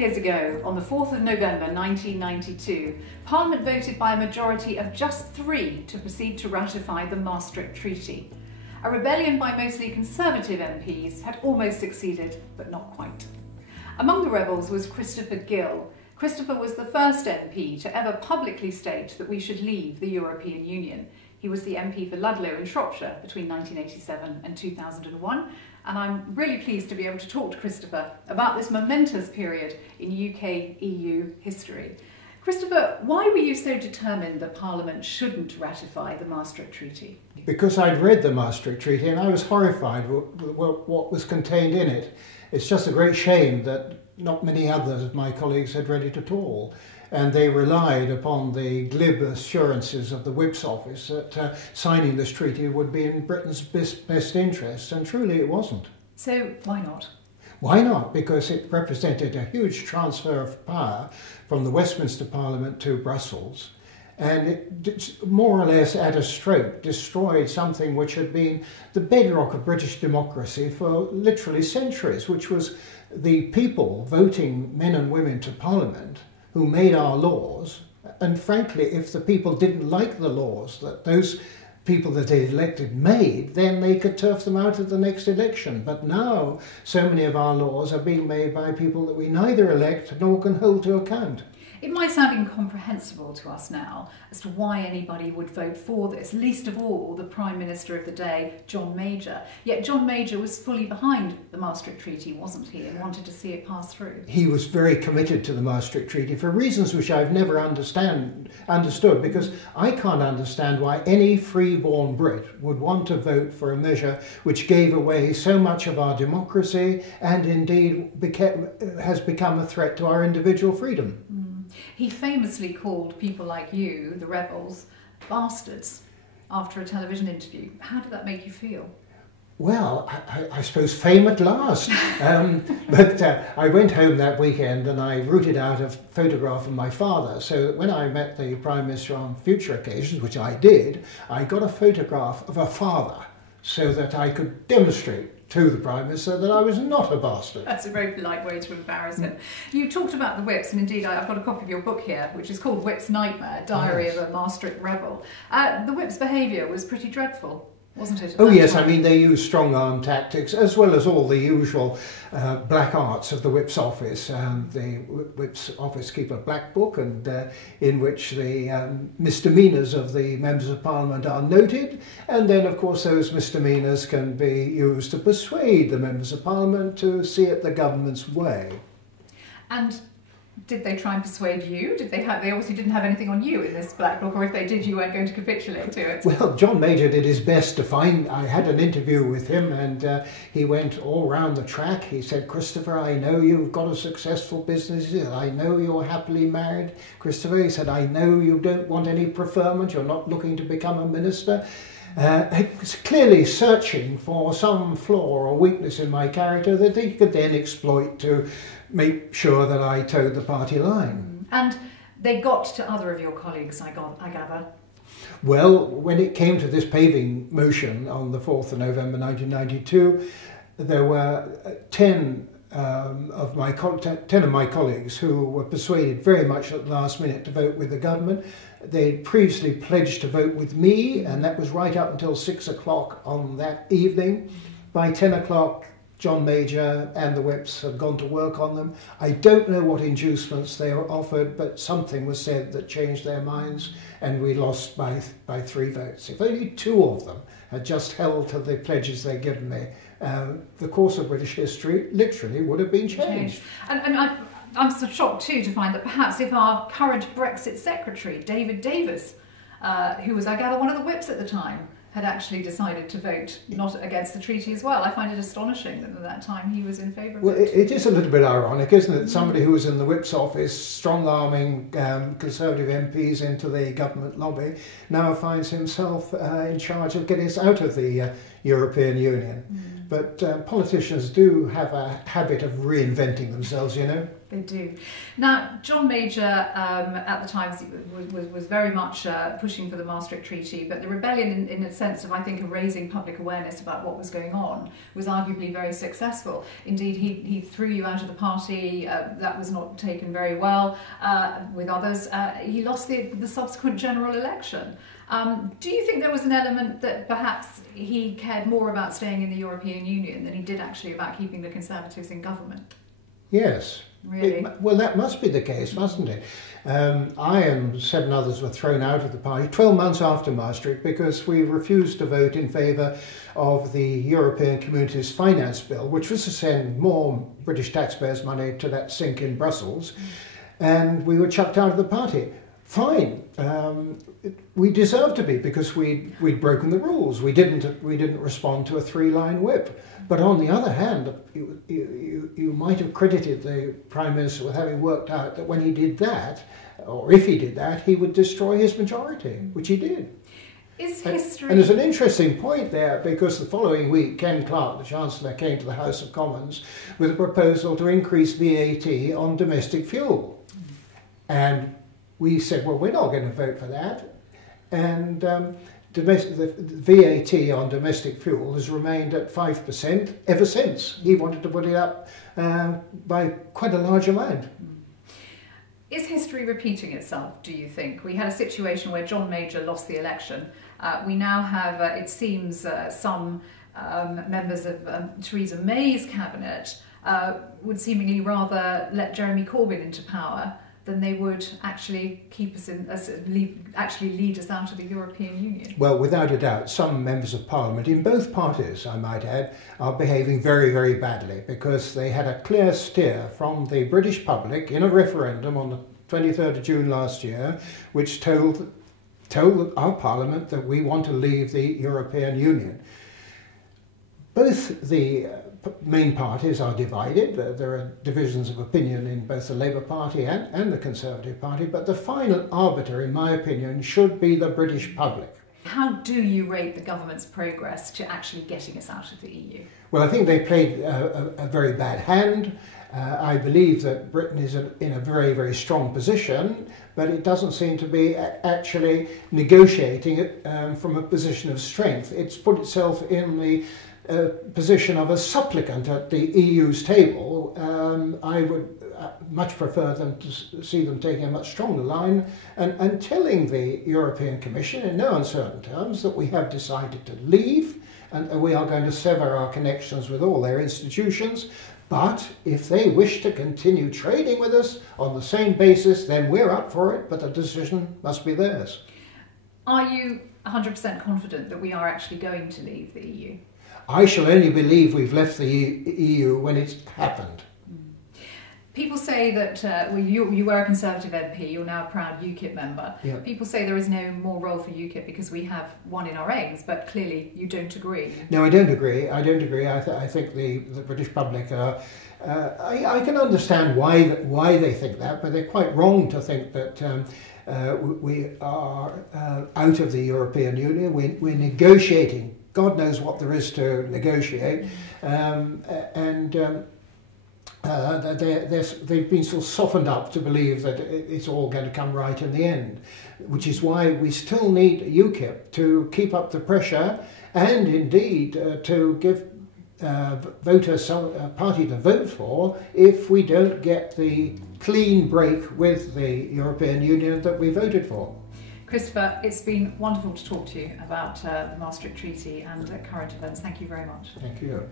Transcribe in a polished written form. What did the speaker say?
years ago, on the 4th of November 1992, Parliament voted by a majority of just 3 to proceed to ratify the Maastricht Treaty. A rebellion by mostly Conservative MPs had almost succeeded, but not quite. Among the rebels was Christopher Gill. Christopher was the first MP to ever publicly state that we should leave the European Union. He was the MP for Ludlow in Shropshire between 1987 and 2001, and I'm really pleased to be able to talk to Christopher about this momentous period in UK-EU history. Christopher, why were you so determined that Parliament shouldn't ratify the Maastricht Treaty? Because I'd read the Maastricht Treaty and I was horrified with what was contained in it. It's just a great shame that not many others of my colleagues had read it at all. And they relied upon the glib assurances of the Whip's office that signing this treaty would be in Britain's best interests, and truly it wasn't. So why not? Why not? Because it represented a huge transfer of power from the Westminster Parliament to Brussels, and it more or less at a stroke destroyed something which had been the bedrock of British democracy for literally centuries, which was the people voting men and women to Parliament who made our laws. And frankly, if the people didn't like the laws that those people that they elected made, then they could turf them out at the next election. But now so many of our laws are being made by people that we neither elect nor can hold to account. It might sound incomprehensible to us now as to why anybody would vote for this, least of all the Prime Minister of the day, John Major. Yet John Major was fully behind the Maastricht Treaty, wasn't he, and wanted to see it pass through. He was very committed to the Maastricht Treaty for reasons which I've never understood, because I can't understand why any free-born Brit would want to vote for a measure which gave away so much of our democracy and indeed has become a threat to our individual freedom. He famously called people like you, the rebels, bastards after a television interview. How did that make you feel? Well, I suppose fame at last. But I went home that weekend and I rooted out a photograph of my father, so that when I met the Prime Minister on future occasions, which I did, I got a photograph of a father so that I could demonstrate to the Prime Minister that I was not a bastard. That's a very polite way to embarrass him. You talked about the Whips, and indeed I've got a copy of your book here, which is called Whip's Nightmare, Diary of a Maastricht Rebel. The Whips' behaviour was pretty dreadful, wasn't it? Oh yes, I mean they used strong-arm tactics as well as all the usual black arts of the Whip's office. The Whip's office keep a black book, and in which the misdemeanours of the members of Parliament are noted, and then of course those misdemeanours can be used to persuade the members of Parliament to see it the government's way. And did they try and persuade you? They obviously didn't have anything on you in this black book, or if they did, you weren't going to capitulate to it. Well, John Major did his best to find. I had an interview with him, and he went all round the track. He said, "Christopher, I know you've got a successful business. He said, I know you're happily married. Christopher," he said, "I know you don't want any preferment. You're not looking to become a minister." He was clearly searching for some flaw or weakness in my character that he could then exploit to make sure that I towed the party line. And they got to other of your colleagues, I gather. Well, when it came to this paving motion on the 4th of November 1992, there were 10 of my colleagues who were persuaded very much at the last minute to vote with the government. They'd previously pledged to vote with me, and that was right up until 6 o'clock on that evening. By 10 o'clock, John Major and the Whips had gone to work on them. I don't know what inducements they were offered, but something was said that changed their minds, and we lost by 3 votes. If only 2 of them had just held to the pledges they'd given me, the course of British history literally would have been changed. And I'm so shocked too to find that perhaps if our current Brexit Secretary, David Davis, who was, I gather, one of the Whips at the time, had actually decided to vote not against the treaty as well. I find it astonishing that at that time he was in favour of it. Well, it is a little bit ironic, isn't it? Somebody who was in the Whip's office, strong-arming Conservative MPs into the government lobby, now finds himself in charge of getting us out of the European Union. But politicians do have a habit of reinventing themselves, you know. They do. Now, John Major at the time was very much pushing for the Maastricht Treaty, but the rebellion, in a sense of, I think, of raising public awareness about what was going on, was arguably very successful. Indeed, he threw you out of the party. That was not taken very well with others. He lost the subsequent general election. Do you think there was an element that perhaps he cared more about staying in the European Union than he did actually about keeping the Conservatives in government? Yes. Really? Well, that must be the case, mustn't it? I and 7 others were thrown out of the party 12 months after Maastricht because we refused to vote in favour of the European Community's Finance Bill, which was to send more British taxpayers' money to that sink in Brussels, and we were chucked out of the party. Fine, we deserved to be because we'd broken the rules. We didn't respond to a 3-line whip. But on the other hand, you might have credited the Prime Minister with having worked out that when he did that, or if he did that, he would destroy his majority, which he did. Is history... And there's an interesting point there, because the following week, Ken Clarke, the Chancellor, came to the House of Commons with a proposal to increase VAT on domestic fuel. And we said, well, we're not going to vote for that. And the VAT on domestic fuel has remained at 5% ever since. He wanted to put it up by quite a large amount. Is history repeating itself, do you think? We had a situation where John Major lost the election. We now have, it seems, some members of Theresa May's cabinet would seemingly rather let Jeremy Corbyn into power than they would actually keep us in, actually lead us out of the European Union. Well, without a doubt, some members of Parliament in both parties, I might add, are behaving very, very badly because they had a clear steer from the British public in a referendum on the 23rd of June last year, which told our Parliament that we want to leave the European Union. Both the main parties are divided. There are divisions of opinion in both the Labour Party and the Conservative Party, but the final arbiter, in my opinion, should be the British public. How do you rate the government's progress to actually getting us out of the EU? Well, I think they played a very bad hand. I believe that Britain is in a very, very strong position, but it doesn't seem to be actually negotiating it from a position of strength. It's put itself in the position of a supplicant at the EU's table. I would much prefer them to see them taking a much stronger line and telling the European Commission in no uncertain terms that we have decided to leave and we are going to sever our connections with all their institutions. But if they wish to continue trading with us on the same basis, then we're up for it, but the decision must be theirs. Are you 100% confident that we are actually going to leave the EU? I shall only believe we've left the EU when it's happened. People say that you were a Conservative MP, you're now a proud UKIP member. Yeah. People say there is no more role for UKIP because we have one in our aims, but clearly you don't agree. No, I don't agree. I don't agree. I think the British public are... I can understand why they think that, but they're quite wrong to think that we are out of the European Union. We're negotiating. God knows what there is to negotiate, they've been sort of softened up to believe that it's all going to come right in the end, which is why we still need UKIP to keep up the pressure and indeed to give voters a party to vote for if we don't get the clean break with the European Union that we voted for. Christopher, it's been wonderful to talk to you about the Maastricht Treaty and current events. Thank you very much. Thank you.